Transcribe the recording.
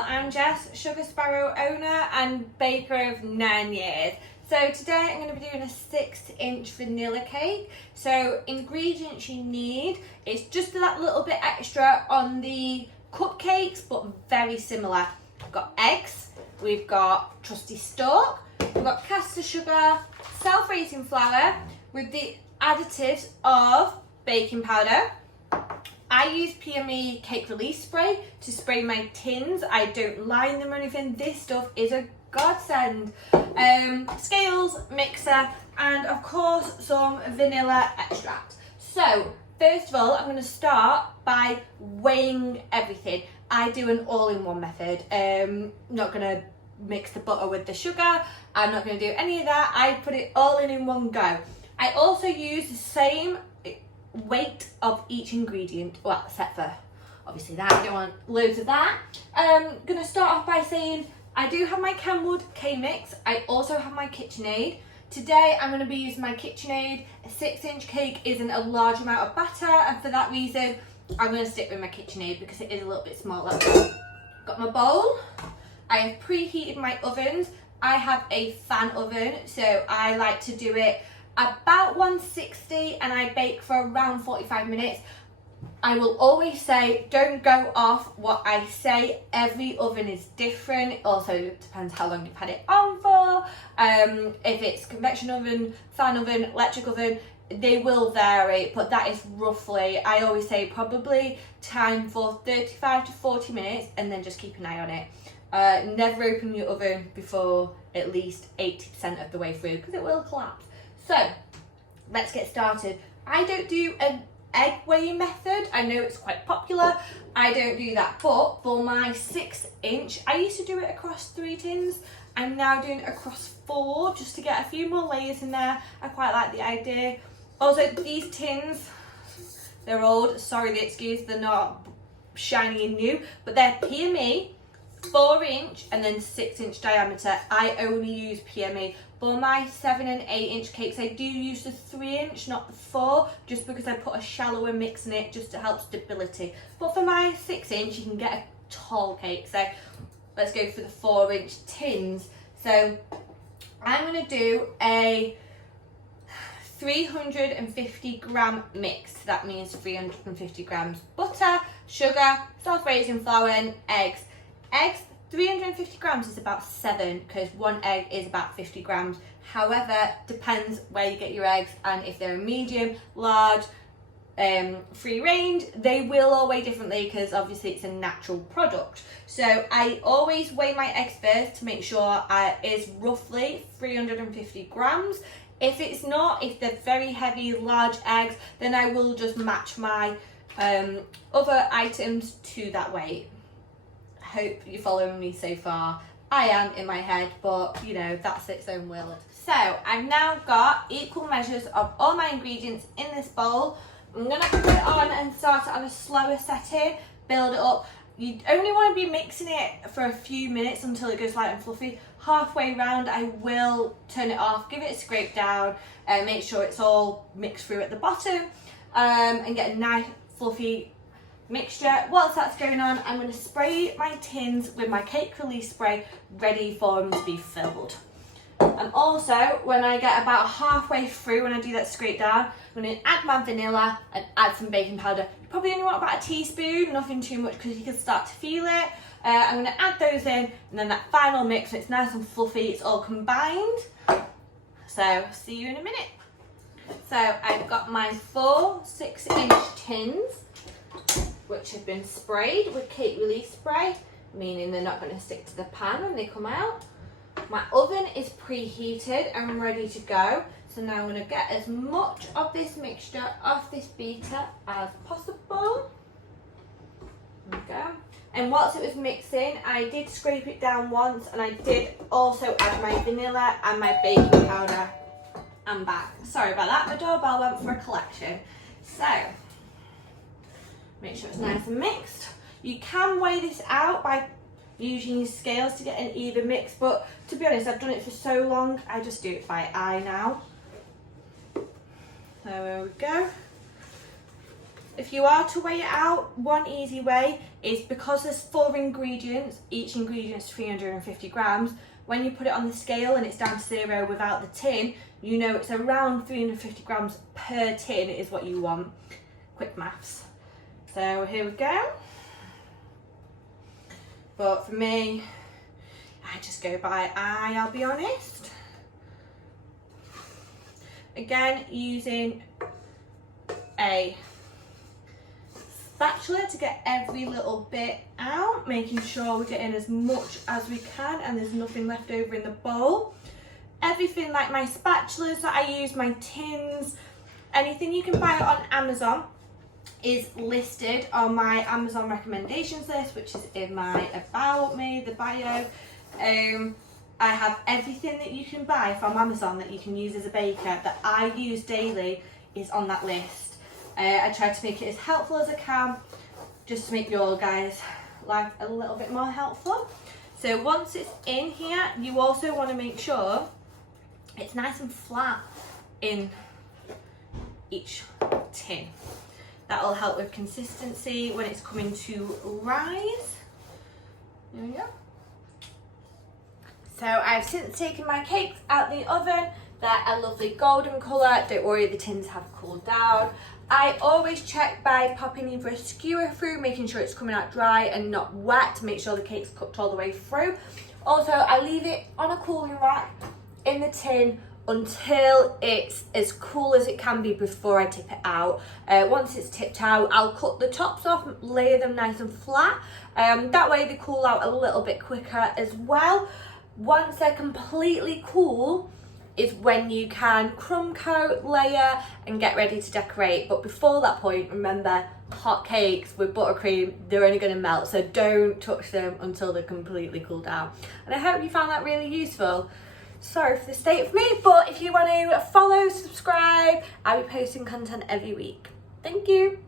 Well, I'm Jess, Sugar Sparrow owner and baker of 9 years. So today I'm going to be doing a 6-inch vanilla cake. So ingredients you need is just that little bit extra on the cupcakes, but very similar. We've got eggs, we've got trusty stork, we've got caster sugar, self-raising flour with the additives of baking powder. I use PME cake release spray to spray my tins. I don't line them or anything. This stuff is a godsend. Scales, mixer, and of course some vanilla extract. So first of all, I'm going to start by weighing everything. I do an all-in-one method. Not going to mix the butter with the sugar. I'm not going to do any of that. I put it all in one go. I also use the same weight of each ingredient, well, except for obviously that. I don't want loads of that. Gonna start off by saying I do have my Kenwood K-Mix. I also have my KitchenAid. Today I'm going to be using my KitchenAid. A 6-inch cake isn't a large amount of batter, and for that reason I'm going to stick with my KitchenAid because it is a little bit smaller. Got my bowl. I have preheated my ovens. I have a fan oven, so I like to do it about 160 and I bake for around 45 minutes. I will always say don't go off what I say. Every oven is different. It also depends how long you've had it on for. If it's convection oven, fan oven, electric oven, they will vary, but that is roughly, I always say probably time for 35 to 40 minutes and then just keep an eye on it. Never open your oven before at least 80% of the way through because it will collapse. So let's get started. I don't do an egg weighing method. I know it's quite popular. I don't do that, but for my 6-inch, I used to do it across 3 tins. I'm now doing it across 4 just to get a few more layers in there. I quite like the idea. Also, these tins, they're old. Sorry the excuse, they're not shiny and new, but they're PME, 4-inch and then 6-inch diameter. I only use PME. For my 7 and 8-inch cakes, I do use the 3-inch, not the 4, just because I put a shallower mix in it just to help stability. But for my 6-inch, you can get a tall cake. So let's go for the 4-inch tins. So I'm going to do a 350 gram mix. That means 350 grams butter, sugar, self-raising flour and eggs. Eggs, 350 grams is about 7 because 1 egg is about 50 grams. However, depends where you get your eggs and if they're medium, large, free range, they will all weigh differently because obviously it's a natural product. So I always weigh my eggs first to make sure it is roughly 350 grams. If it's not, if they're very heavy, large eggs, then I will just match my other items to that weight. Hope you're following me so far. I am in my head, but you know, that's its own world. So I've now got equal measures of all my ingredients in this bowl. I'm gonna put it on and start it on a slower setting, build it up. You only want to be mixing it for a few minutes until it goes light and fluffy. Halfway round I will turn it off, give it a scrape down, and make sure it's all mixed through at the bottom, and get a nice fluffy mixture. Whilst that's going on, I'm going to spray my tins with my cake release spray, ready for them to be filled. And also, when I get about halfway through, when I do that scrape down, I'm going to add my vanilla and add some baking powder. You probably only want about a teaspoon, nothing too much because you can start to feel it. I'm going to add those in, and then that final mix, when it's nice and fluffy, it's all combined. So, see you in a minute. So, I've got my 4 6-inch tins, which have been sprayed with cake release spray, meaning they're not going to stick to the pan when they come out. My oven is preheated and ready to go. So now I'm going to get as much of this mixture off this beater as possible. There we go. And whilst it was mixing, I did scrape it down once, and I did also add my vanilla and my baking powder. I'm back. Sorry about that, my doorbell went for a collection. So make sure it's nice and mixed. You can weigh this out by using your scales to get an even mix, but to be honest, I've done it for so long, I just do it by eye now. There we go. if you are to weigh it out, one easy way is, because there's 4 ingredients, each ingredient is 350 grams, when you put it on the scale and it's down to 0 without the tin, you know it's around 350 grams per tin is what you want. Quick maths. So here we go. But for me, I just go by eye, I'll be honest. Again, using a spatula to get every little bit out, making sure we're getting as much as we can and there's nothing left over in the bowl. Everything like my spatulas that I use, my tins, anything you can buy on Amazon is listed on my Amazon recommendations list, which is in my About Me, the bio. I have everything that you can buy from Amazon that you can use as a baker that I use daily is on that list. I try to make it as helpful as I can, just to make your guys' life a little bit more helpful. So once it's in here, you also want to make sure it's nice and flat in each tin. That will help with consistency when it's coming to rise. There we go. So I've since taken my cakes out the oven. They're a lovely golden colour. Don't worry, the tins have cooled down. I always check by popping either a skewer through, making sure it's coming out dry and not wet to make sure the cake's cooked all the way through. Also, I leave it on a cooling rack in the tin until it's as cool as it can be before I tip it out. Once it's tipped out, I'll cut the tops off, layer them nice and flat. That way they cool out a little bit quicker as well. Once they're completely cool is when you can crumb coat, layer and get ready to decorate. But before that point, remember, hot cakes with buttercream, they're only going to melt, so don't touch them until they're completely cooled down. And I hope you found that really useful. Sorry for the state of me, but if you want to follow, subscribe, I'll be posting content every week. Thank you.